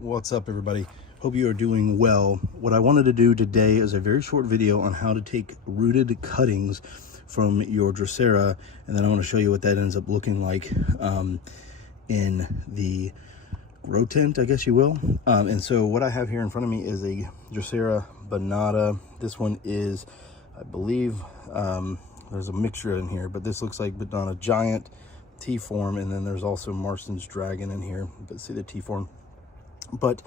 What's up, everybody? Hope you are doing well. What I wanted to do today is a very short video on how to take rooted cuttings from your Drosera, and then I want to show you what that ends up looking like in the grow tent, I guess you will. And so what I have here in front of me is a Drosera binata. This one is, I believe, there's a mixture in here, but this looks like binata giant, T-form, and then there's also Marston's dragon in here. But see the T-form. But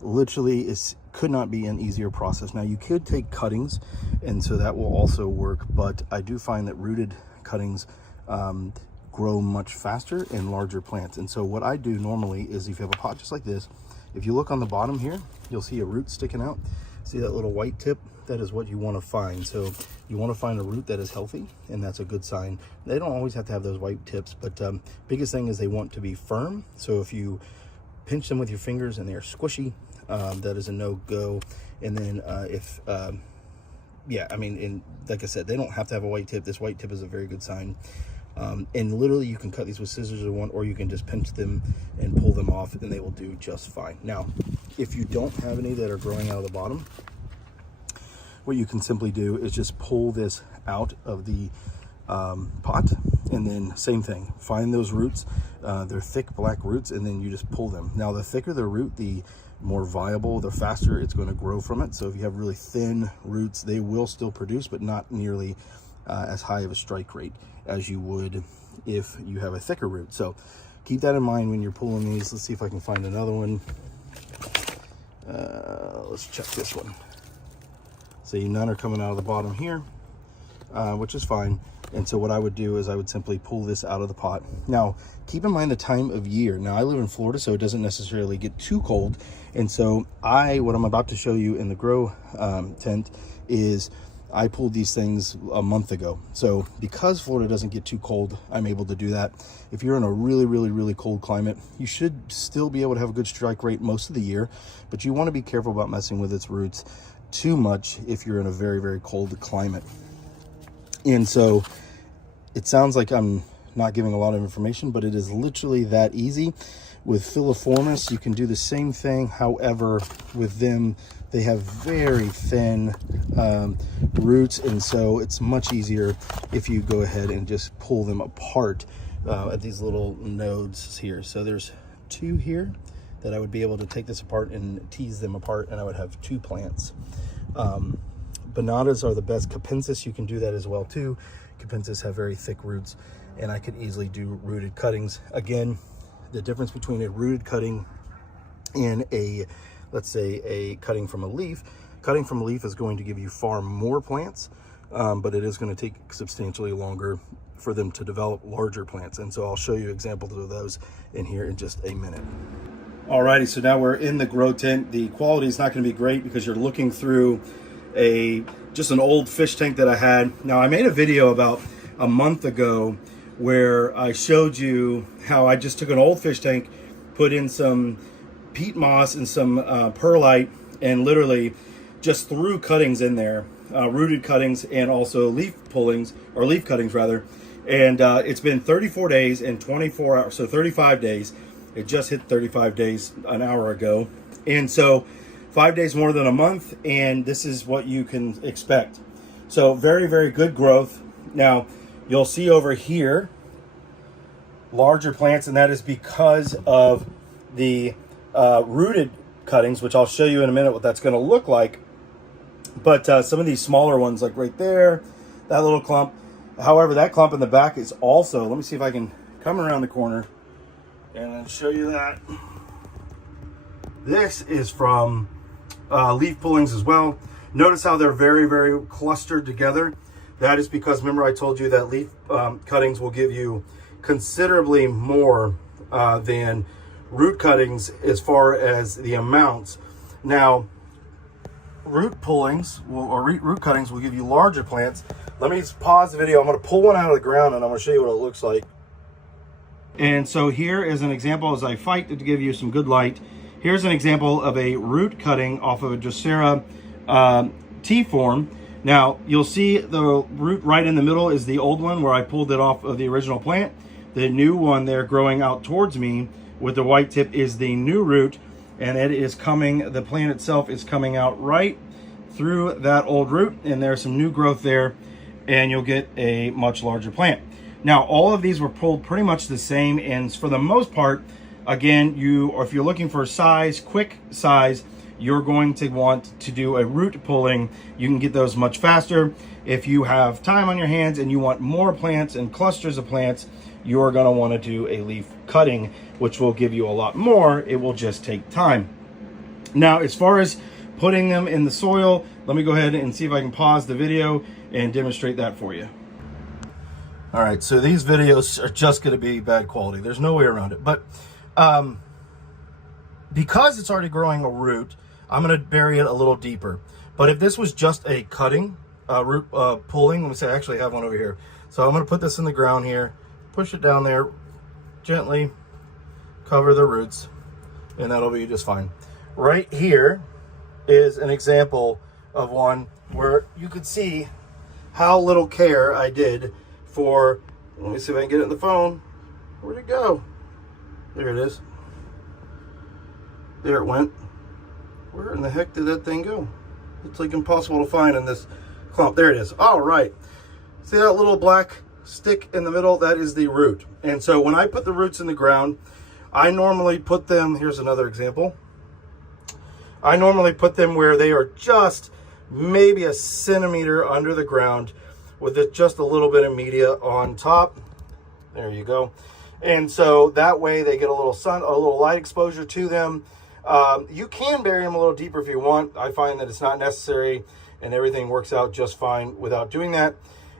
literally it could not be an easier process. Now you could take cuttings, and so that will also work, but I do find that rooted cuttings grow much faster in larger plants. And so what I do normally is, if you have a pot just like this, if you look on the bottom here, you'll see a root sticking out. See that little white tip? That is what you want to find. So you want to find a root that is healthy, and that's a good sign. They don't always have to have those white tips, but biggest thing is they want to be firm. So if you pinch them with your fingers and they're squishy, that is a no-go. And then yeah, I mean, and like I said, they don't have to have a white tip. This white tip is a very good sign. And literally you can cut these with scissors or you can just pinch them and pull them off, and they will do just fine. Now, if you don't have any that are growing out of the bottom, what you can simply do is just pull this out of the pot, and then same thing, find those roots. They're thick black roots, and then you just pull them. Now the thicker the root, the more viable, the faster it's going to grow from it. So if you have really thin roots, they will still produce, but not nearly as high of a strike rate as you would if you have a thicker root. So keep that in mind when you're pulling these. Let's see if I can find another one. Let's check this one. See, none are coming out of the bottom here, which is fine. And so what I would do is I would simply pull this out of the pot. Now, keep in mind the time of year. Now, I live in Florida, so it doesn't necessarily get too cold. And so what I'm about to show you in the grow tent is I pulled these things a month ago. So because Florida doesn't get too cold, I'm able to do that. If you're in a really, really, really cold climate, you should still be able to have a good strike rate most of the year, but you want to be careful about messing with its roots too much if you're in a very, very cold climate. And so it sounds like I'm not giving a lot of information, but it is literally that easy. With Filiformis, you can do the same thing. However, with them, they have very thin roots, and so it's much easier if you go ahead and just pull them apart at these little nodes here. So there's two here that I would be able to take this apart and tease them apart, and I would have two plants. Binatas are the best. Capensis, you can do that as well too. Capensis have very thick roots, and I could easily do rooted cuttings. Again, the difference between a rooted cutting and let's say a cutting from a leaf is going to give you far more plants, but it is going to take substantially longer for them to develop larger plants. And so I'll show you examples of those in here in just a minute. Alrighty, so now we're in the grow tent. The quality is not going to be great because you're looking through just an old fish tank that I had. Now, I made a video about a month ago where I showed you how I just took an old fish tank, put in some peat moss and some perlite, and literally just threw cuttings in there, rooted cuttings and also leaf cuttings rather. And it's been 34 days and 24 hours, so 35 days. It just hit 35 days an hour ago. And so 5 days more than a month, and this is what you can expect. So very, very good growth. Now, you'll see over here larger plants, and that is because of the rooted cuttings, which I'll show you in a minute what that's going to look like. But some of these smaller ones, like right there, that little clump. However, that clump in the back is also, let me see if I can come around the corner and then show you that. This is from leaf pullings as well. Notice how they're very, very clustered together. That is because, remember, I told you that leaf cuttings will give you considerably more than root cuttings as far as the amounts. Now, root cuttings will give you larger plants. Let me pause the video. I'm going to pull one out of the ground, and I'm going to show you what it looks like. And so here is an example as I fight to give you some good light. Here's an example of a root cutting off of a Drosera T-form. Now, you'll see the root right in the middle is the old one where I pulled it off of the original plant. The new one there growing out towards me with the white tip is the new root. and it is coming, the plant itself is coming out right through that old root, and there's some new growth there, and you'll get a much larger plant. Now, all of these were pulled pretty much the same, and for the most part, again, if you're looking for size, quick size, you're going to want to do a root pulling. You can get those much faster. If you have time on your hands and you want more plants and clusters of plants, you're gonna wanna do a leaf cutting, which will give you a lot more. It will just take time. Now, as far as putting them in the soil, let me go ahead and see if I can pause the video and demonstrate that for you. All right, so these videos are just gonna be bad quality. There's no way around it. But because it's already growing a root, I'm gonna bury it a little deeper. But if this was just a cutting, root pulling, let me say, I actually have one over here. So I'm gonna put this in the ground here, push it down there, gently cover the roots, and that'll be just fine. Right here is an example of one where you could see how little care I did for, let me see if I can get it in the phone. Where'd it go? There it is. There it went. Where in the heck did that thing go? It's like impossible to find in this clump. There it is. All right. See that little black stick in the middle? That is the root. And so when I put the roots in the ground, I normally put them, here's another example. I normally put them where they are just maybe a centimeter under the ground with just a little bit of media on top. There you go. And so that way they get a little sun, a little light exposure to them. You can bury them a little deeper if you want. I find that it's not necessary, and everything works out just fine without doing that.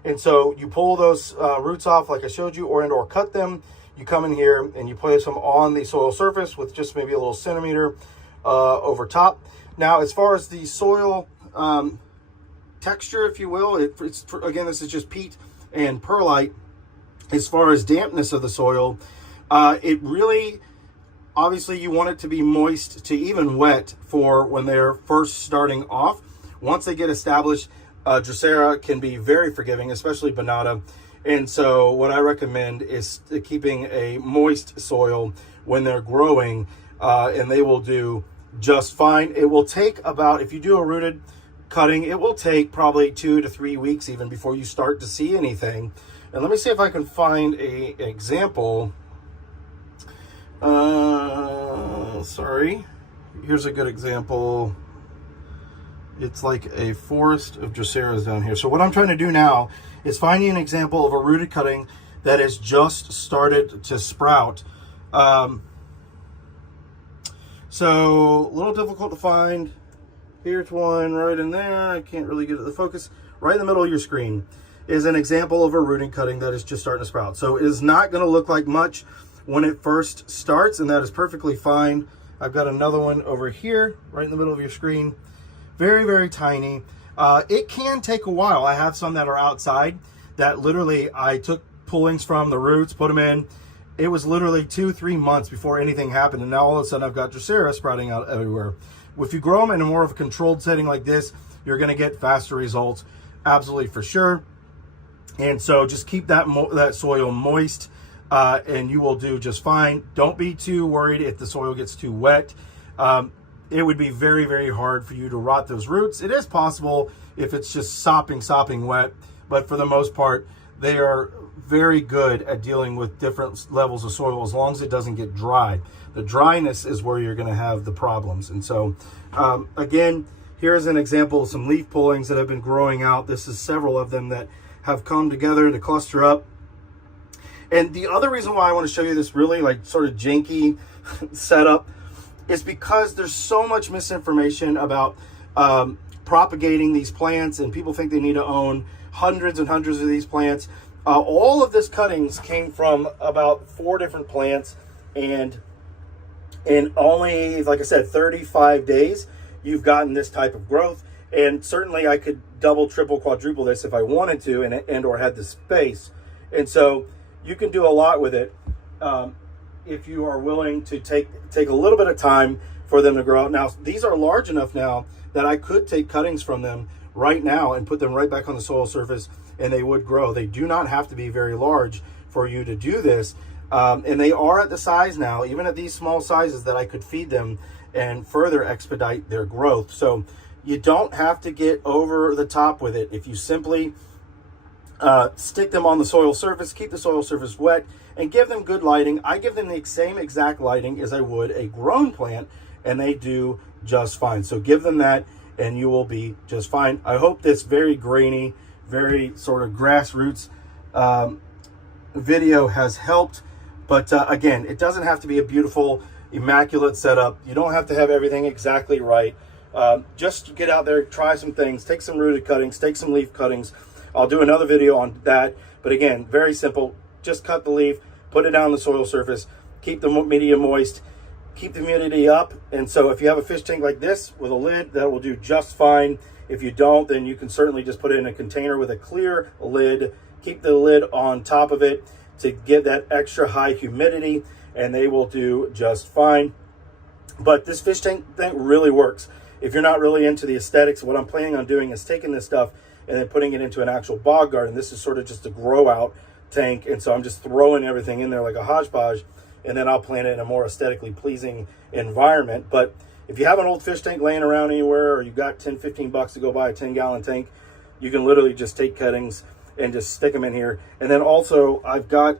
And so you pull those roots off like I showed you, or cut them. You come in here and you place them on the soil surface with just maybe a little centimeter over top. Now, as far as the soil texture, if you will, it's again, this is just peat and perlite. As far as dampness of the soil, it really, obviously you want it to be moist to even wet for when they're first starting off. Once they get established, Drosera can be very forgiving, especially binata. And so what I recommend is keeping a moist soil when they're growing, and they will do just fine. It will take about, if you do a rooted cutting, it will take probably 2 to 3 weeks even before you start to see anything. And let me see if I can find an example. Sorry. Here's a good example. It's like a forest of Droseras down here. So what I'm trying to do now is finding an example of a rooted cutting that has just started to sprout. So a little difficult to find. Here's one right in there. I can't really get it to focus. Right in the middle of your screen is an example of a rooted cutting that is just starting to sprout. So it is not going to look like much when it first starts, and that is perfectly fine. I've got another one over here, right in the middle of your screen. Very, very tiny. It can take a while. I have some that are outside that literally I took pullings from the roots, put them in. It was literally 2-3 months before anything happened, and now all of a sudden I've got Drosera sprouting out everywhere. If you grow them in a more of a controlled setting like this, you're going to get faster results, absolutely for sure. And so just keep that soil moist, and you will do just fine. Don't be too worried if the soil gets too wet. It would be very, very hard for you to rot those roots. It is possible if it's just sopping wet, but for the most part, they are very good at dealing with different levels of soil as long as it doesn't get dry. The dryness is where you're going to have the problems. And so, again, here's an example of some leaf pullings that have been growing out. This is several of them that have come together to cluster up. And the other reason why I want to show you this really like sort of janky setup is because there's so much misinformation about propagating these plants, and people think they need to own hundreds and hundreds of these plants. All of this cuttings came from about 4 different plants, and in only, like I said, 35 days, you've gotten this type of growth. And certainly I could double, triple, quadruple this if I wanted to, and or had the space. And so you can do a lot with it if you are willing to take a little bit of time for them to grow out. Now, these are large enough now that I could take cuttings from them right now and put them right back on the soil surface, and they would grow. They do not have to be very large for you to do this. And they are at the size now, even at these small sizes, that I could feed them and further expedite their growth. So you don't have to get over the top with it. If you simply stick them on the soil surface, keep the soil surface wet, and give them good lighting. I give them the same exact lighting as I would a grown plant, and they do just fine. So give them that, and you will be just fine. I hope this very grainy, very sort of grassroots video has helped. But again, it doesn't have to be a beautiful, immaculate setup. You don't have to have everything exactly right. Just get out there, try some things, take some rooted cuttings, take some leaf cuttings. I'll do another video on that. But again, very simple. Just cut the leaf, put it down on the soil surface, keep the medium moist, keep the humidity up. And so if you have a fish tank like this with a lid, that will do just fine. If you don't, then you can certainly just put it in a container with a clear lid, keep the lid on top of it to get that extra high humidity, and they will do just fine. But this fish tank thing really works. If you're not really into the aesthetics, what I'm planning on doing is taking this stuff and then putting it into an actual bog garden. This is sort of just a grow out tank, and so I'm just throwing everything in there like a hodgepodge, and then I'll plant it in a more aesthetically pleasing environment. But if you have an old fish tank laying around anywhere, or you've got 10, 15 bucks to go buy a 10-gallon tank, you can literally just take cuttings and just stick them in here. And then also I've got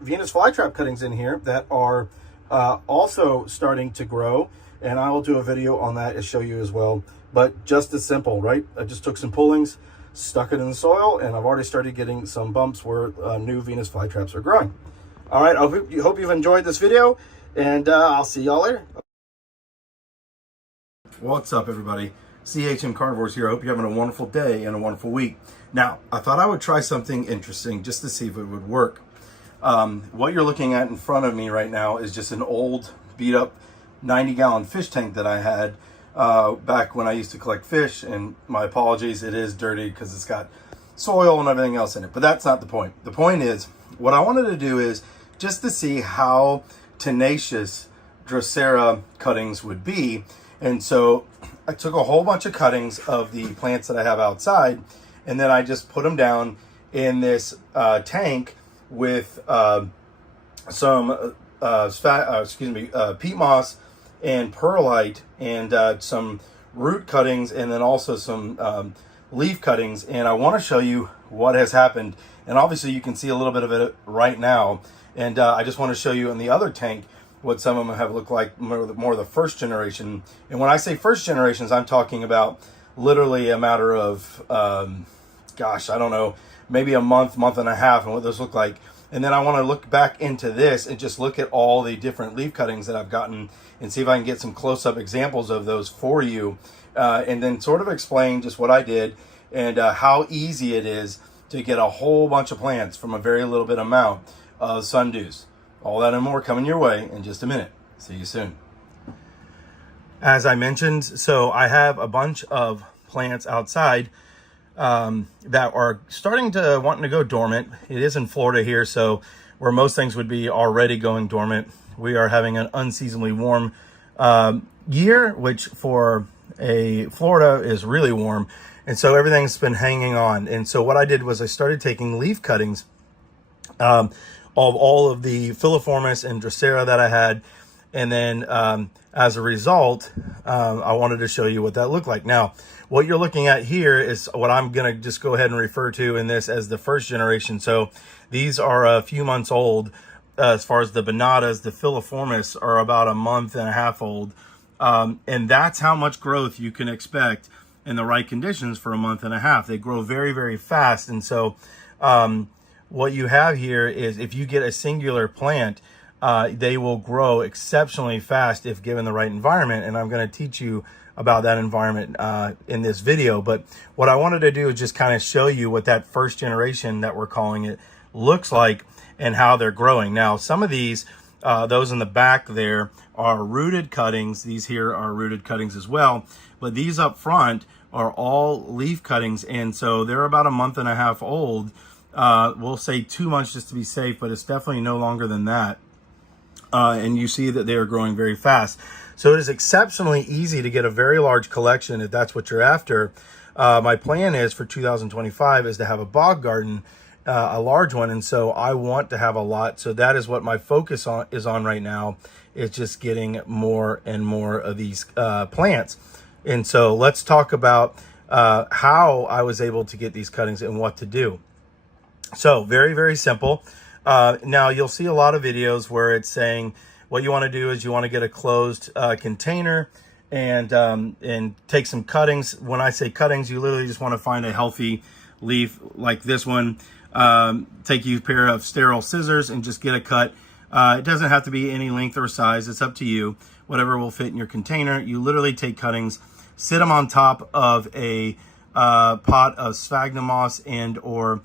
Venus flytrap cuttings in here that are also starting to grow, and I will do a video on that to show you as well. But just as simple, right? I just took some pullings, stuck it in the soil, and I've already started getting some bumps where new Venus flytraps are growing. All right, I hope you've enjoyed this video, and I'll see y'all later. What's up, everybody? CHM Carnivorous here. I hope you're having a wonderful day and a wonderful week. Now, I thought I would try something interesting just to see if it would work. What you're looking at in front of me right now is just an old, beat-up 90-gallon fish tank that I had back when I used to collect fish, and my apologies, it is dirty because it's got soil and everything else in it, but that's not the point. The point is, what I wanted to do is just to see how tenacious Drosera cuttings would be. And so I took a whole bunch of cuttings of the plants that I have outside, and then I just put them down in this tank with some peat moss and perlite and some root cuttings, and then also some leaf cuttings. And I want to show you what has happened. And obviously you can see a little bit of it right now. And I just want to show you in the other tank what some of them have looked like, more the first generation. And when I say first generations, I'm talking about literally a matter of, gosh, I don't know, maybe a month and a half, and what those look like. And then I want to look back into this and just look at all the different leaf cuttings that I've gotten and see if I can get some close-up examples of those for you, and then sort of explain just what I did and how easy it is to get a whole bunch of plants from a very little bit amount of Sundews. All that and more coming your way in just a minute. See you soon. As I mentioned, so I have a bunch of plants outside that are starting to wanting to go dormant. It is in Florida here, so where most things would be already going dormant. We are having an unseasonably warm year, which for a Florida is really warm. And so everything's been hanging on. And so what I did was I started taking leaf cuttings of all of the filiformis and Drosera that I had. And then as a result, I wanted to show you what that looked like. Now, what you're looking at here is what I'm going to just go ahead and refer to in this as the first generation. So these are a few months old. As far as the binatas, the filiformis are about a month and a half old. And that's how much growth you can expect in the right conditions for a month and a half. They grow very, very fast. And so what you have here is if you get a singular plant, they will grow exceptionally fast if given the right environment. And I'm going to teach you about that environment in this video. But what I wanted to do is just kind of show you what that first generation that we're calling it looks like and how they're growing. Now, some of these, those in the back there are rooted cuttings. These here are rooted cuttings as well. But these up front are all leaf cuttings. And so they're about a month and a half old. We'll say 2 months just to be safe, but it's definitely no longer than that. And you see that they are growing very fast. So it is exceptionally easy to get a very large collection if that's what you're after. My plan is for 2025 is to have a bog garden a large one, and so I want to have a lot. So that is what my focus is on right now, is just getting more and more of these plants. And so let's talk about how I was able to get these cuttings and what to do. So very, very simple. Now you'll see a lot of videos where it's saying what you want to do is you want to get a closed container and take some cuttings. When I say cuttings, you literally just want to find a healthy leaf like this one. Take you a pair of sterile scissors and just get a cut. It doesn't have to be any length or size. It's up to you. Whatever will fit in your container. You literally take cuttings, sit them on top of a pot of sphagnum moss and or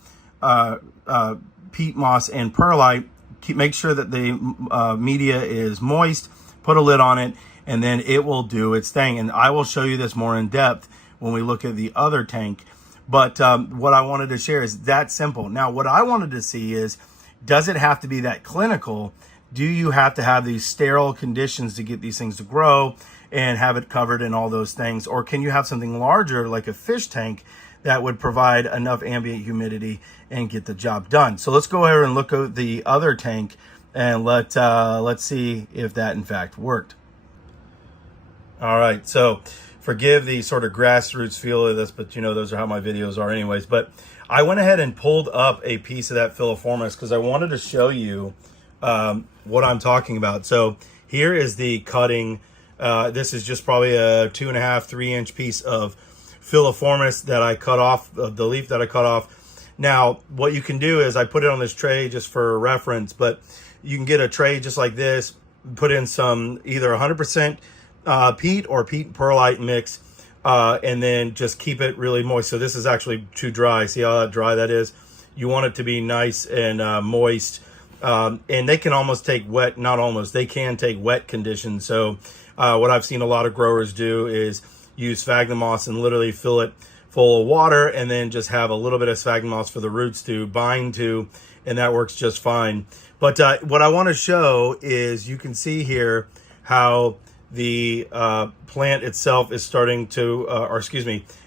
peat moss and perlite. Make sure that the media is moist. Put a lid on it, and then it will do its thing. And I will show you this more in depth when we look at the other tank. But what I wanted to share is that simple. Now, what I wanted to see is, does it have to be that clinical? Do you have to have these sterile conditions to get these things to grow and have it covered in all those things? Or can you have something larger like a fish tank that would provide enough ambient humidity and get the job done? So let's go ahead and look at the other tank and let's see if that in fact worked. All right, so forgive the sort of grassroots feel of this, but you know, those are how my videos are anyways. But I went ahead and pulled up a piece of that filiformis because I wanted to show you what I'm talking about. So here is the cutting. This is just probably a 2.5, 3 inch piece of filiformis that I cut off, the leaf that I cut off. Now, what you can do is I put it on this tray just for reference, but you can get a tray just like this, put in some either 100% peat or peat and perlite mix, and then just keep it really moist. So this is actually too dry. See how dry that is? You want it to be nice and moist. And they can almost take wet, not almost, they can take wet conditions. So what I've seen a lot of growers do is use sphagnum moss and literally fill it full of water and then just have a little bit of sphagnum moss for the roots to bind to, and that works just fine. But what I want to show is you can see here how the plant itself is starting to,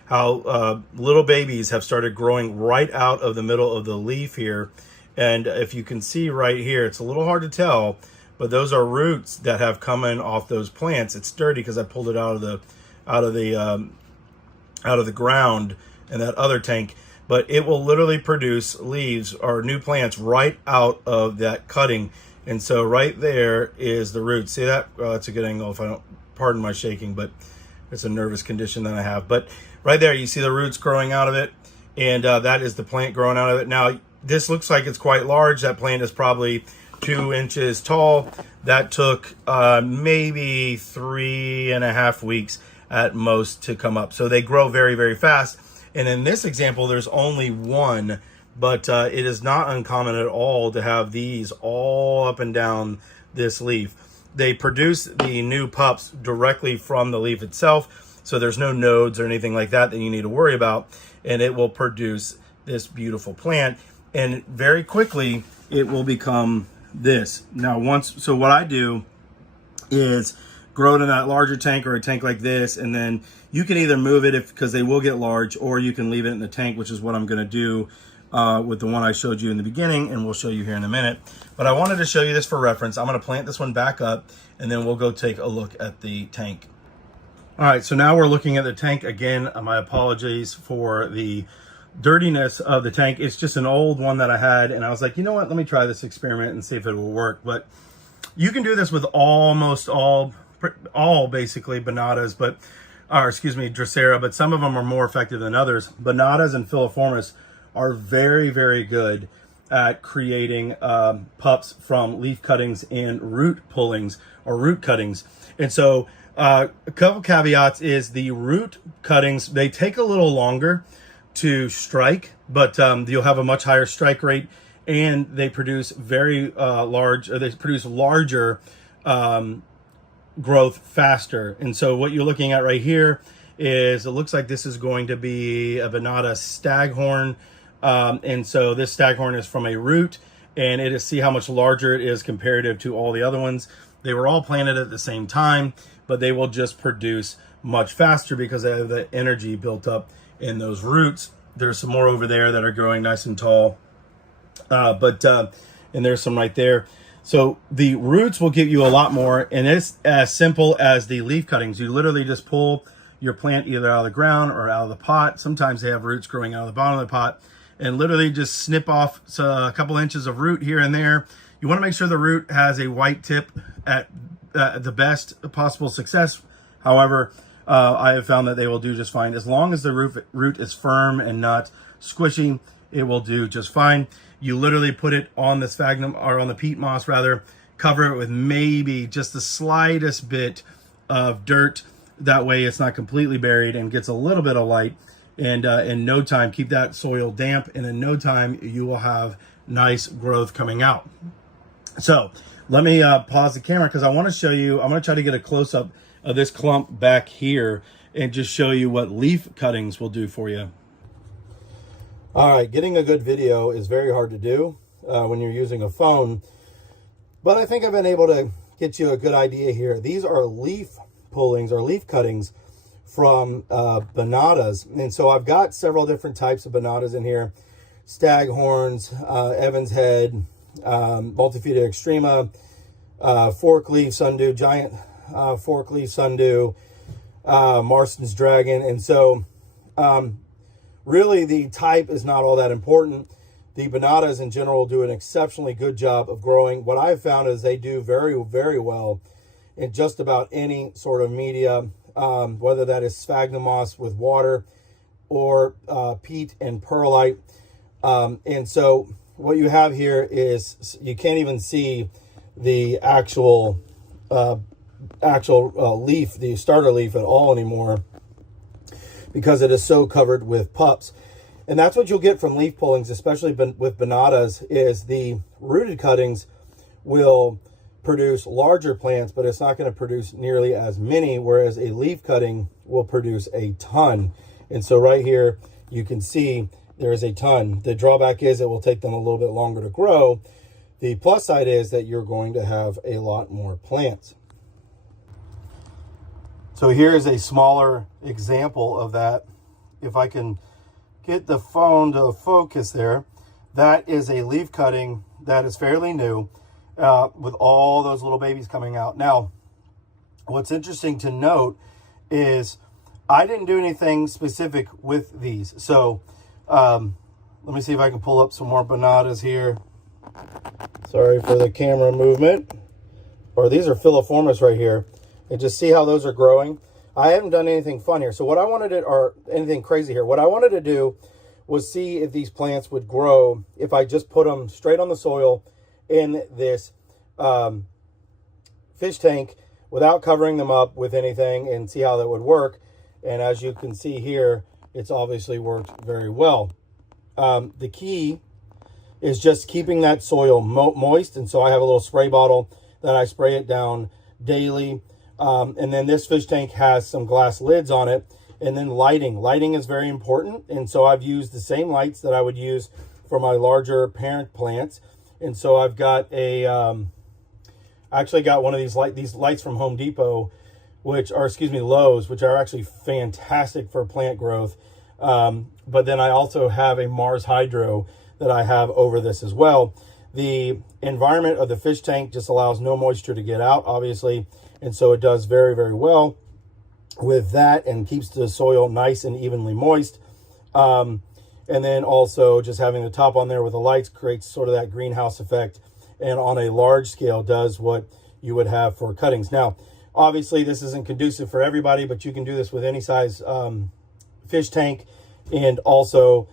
how little babies have started growing right out of the middle of the leaf here. And if you can see right here, it's a little hard to tell, but those are roots that have come in off those plants. It's sturdy because I pulled it out of the ground in that other tank. But it will literally produce leaves or new plants right out of that cutting. And so right there is the root. See that? That's a good angle if I don't, pardon my shaking, but it's a nervous condition that I have. But right there, you see the roots growing out of it. And that is the plant growing out of it. Now, this looks like it's quite large. That plant is probably 2 inches tall. That took maybe 3.5 weeks at most to come up. So they grow very, very fast. And in this example, there's only one, but it is not uncommon at all to have these all up and down this leaf. They produce the new pups directly from the leaf itself. So there's no nodes or anything like that you need to worry about. And it will produce this beautiful plant. And very quickly, it will become this. Now, so what I do is grow it in that larger tank or a tank like this, and then you can either move it because they will get large, or you can leave it in the tank, which is what I'm going to do with the one I showed you in the beginning, and we'll show you here in a minute. But I wanted to show you this for reference. I'm going to plant this one back up, and then we'll go take a look at the tank. All right, so now we're looking at the tank again. My apologies for the dirtiness of the tank. It's just an old one that I had, and I was like, you know what, let me try this experiment and see if it will work. But you can do this with almost all basically binatas, but Drosera, but some of them are more effective than others. Binatas and filiformis are very, very good at creating pups from leaf cuttings and root pullings or root cuttings. And so a couple caveats is the root cuttings, they take a little longer to strike, but you'll have a much higher strike rate, and they produce very larger growth faster. And so what you're looking at right here is, it looks like this is going to be a binata staghorn. And so this staghorn is from a root, and it is, see how much larger it is comparative to all the other ones. They were all planted at the same time, but they will just produce much faster because they have the energy built up in those roots. There's some more over there that are growing nice and tall. And there's some right there. So the roots will give you a lot more, and it's as simple as the leaf cuttings. You literally just pull your plant either out of the ground or out of the pot. Sometimes they have roots growing out of the bottom of the pot, and literally just snip off a couple inches of root here and there. You want to make sure the root has a white tip at the best possible success. However, I have found that they will do just fine. As long as the root is firm and not squishy, it will do just fine. You literally put it on the sphagnum, or on the peat moss rather, cover it with maybe just the slightest bit of dirt. That way it's not completely buried and gets a little bit of light. And in no time, keep that soil damp, and in no time you will have nice growth coming out. So let me pause the camera because I want to show you, I'm going to try to get a close-up of this clump back here and just show you what leaf cuttings will do for you. All right, getting a good video is very hard to do when you're using a phone, but I think I've been able to get you a good idea here. These are leaf pullings or leaf cuttings from binatas, and so I've got several different types of binatas in here: staghorns, Evans head, multifida extrema, fork leaf sundew, giant fork leaf sundew, Marston's dragon. And so really the type is not all that important. The binatas in general do an exceptionally good job of growing. What I've found is they do very, very well in just about any sort of media, whether that is sphagnum moss with water or peat and perlite. And so what you have here is you can't even see the actual leaf, the starter leaf at all anymore, because it is so covered with pups. And that's what you'll get from leaf pullings, especially with binatas, is the rooted cuttings will produce larger plants, but it's not going to produce nearly as many, whereas a leaf cutting will produce a ton. And so right here you can see there is a ton. The drawback is it will take them a little bit longer to grow. The plus side is that you're going to have a lot more plants. So here's a smaller example of that. If I can get the phone to focus there, that is a leaf cutting that is fairly new, with all those little babies coming out. Now, what's interesting to note is I didn't do anything specific with these. So let me see if I can pull up some more binatas here. Sorry for the camera movement. Or these are filiformis right here. And just see how those are growing. I haven't done anything fun here. So what I wanted to, or anything crazy here, what I wanted to do was see if these plants would grow if I just put them straight on the soil in this fish tank without covering them up with anything, and see how that would work. And as you can see here, it's obviously worked very well. The key is just keeping that soil moist. And so I have a little spray bottle that I spray it down daily. And then this fish tank has some glass lids on it. And then lighting. Lighting is very important. And so I've used the same lights that I would use for my larger parent plants. And so I've got a, I actually got one of these lights from Home Depot, which are, Lowe's, which are actually fantastic for plant growth. But then I also have a Mars Hydro that I have over this as well. The environment of the fish tank just allows no moisture to get out, obviously. And so it does very, very well with that and keeps the soil nice and evenly moist. And then also just having the top on there with the lights creates sort of that greenhouse effect, and on a large scale does what you would have for cuttings. Now, obviously this isn't conducive for everybody, but you can do this with any size fish tank. And also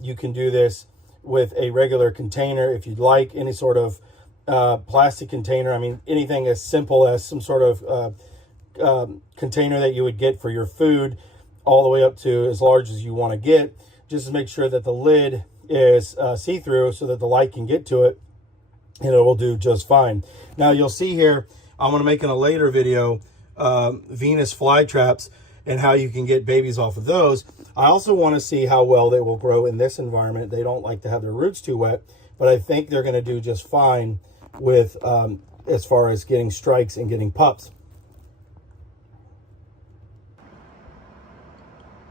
you can do this with a regular container if you'd like, any sort of plastic container. I mean, anything as simple as some sort of container that you would get for your food, all the way up to as large as you want to get. Just to make sure that the lid is see-through so that the light can get to it, and it will do just fine. Now you'll see here, I'm going to make in a later video Venus flytraps and how you can get babies off of those. I also want to see how well they will grow in this environment. They don't like to have their roots too wet, but I think they're going to do just fine with as far as getting strikes and getting pups.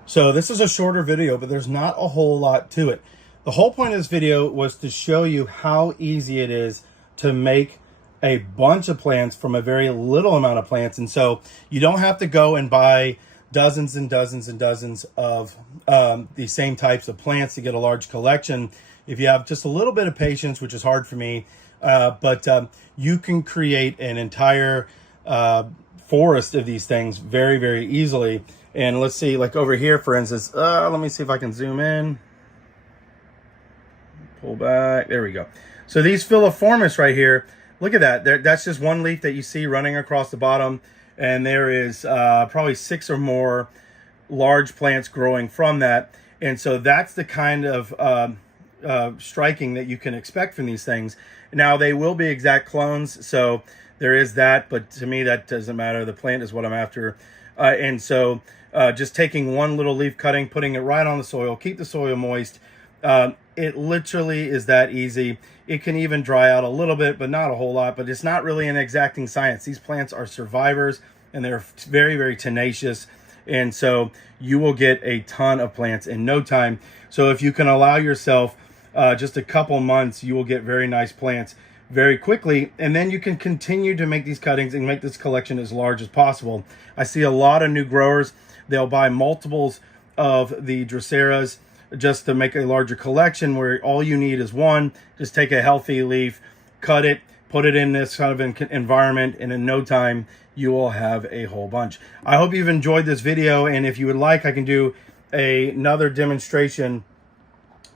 So this is a shorter video, but there's not a whole lot to it. The whole point of this video was to show you how easy it is to make a bunch of plants from a very little amount of plants. And so you don't have to go and buy dozens and dozens and dozens of the same types of plants to get a large collection. If you have just a little bit of patience, which is hard for me, but you can create an entire forest of these things very, very easily. And let's see, like over here, for instance, let me see if I can zoom in. Pull back, there we go. So these filiformis right here, look at that. That's just one leaf that you see running across the bottom. And there is probably 6 or more large plants growing from that. And so that's the kind of striking that you can expect from these things. Now, they will be exact clones, so there is that, but to me that doesn't matter. The plant is what I'm after. And so just taking one little leaf cutting, putting it right on the soil, keep the soil moist. It literally is that easy. It can even dry out a little bit, but not a whole lot. But it's not really an exacting science. These plants are survivors, and they're very, very tenacious. And so you will get a ton of plants in no time. So if you can allow yourself just a couple months, you will get very nice plants very quickly. And then you can continue to make these cuttings and make this collection as large as possible. I see a lot of new growers. They'll buy multiples of the Droseras just to make a larger collection, where all you need is one. Just take a healthy leaf, cut it, put it in this kind of environment, and in no time you will have a whole bunch. I hope you've enjoyed this video, and if you would like, I can do another demonstration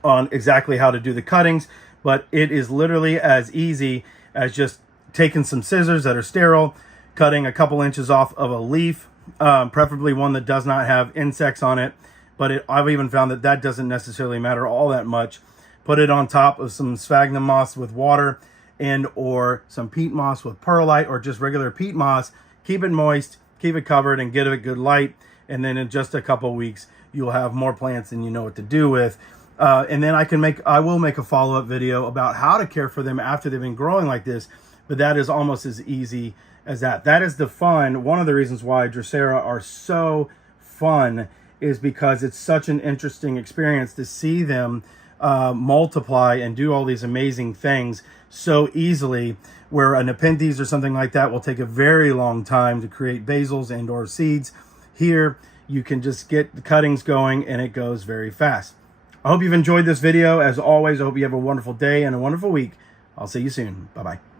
on exactly how to do the cuttings, but it is literally as easy as just taking some scissors that are sterile, cutting a couple inches off of a leaf, preferably one that does not have insects on it. But I've even found that that doesn't necessarily matter all that much. Put it on top of some sphagnum moss with water, and or some peat moss with perlite, or just regular peat moss. Keep it moist, keep it covered, and get it a good light. And then in just a couple weeks, you'll have more plants than you know what to do with. And then I will make a follow-up video about how to care for them after they've been growing like this. But that is almost as easy as that. That is the fun. One of the reasons why Drosera are so fun is because it's such an interesting experience to see them multiply and do all these amazing things so easily, where a Nepenthes or something like that will take a very long time to create basils and or seeds. Here, you can just get the cuttings going and it goes very fast. I hope you've enjoyed this video. As always, I hope you have a wonderful day and a wonderful week. I'll see you soon. Bye-bye.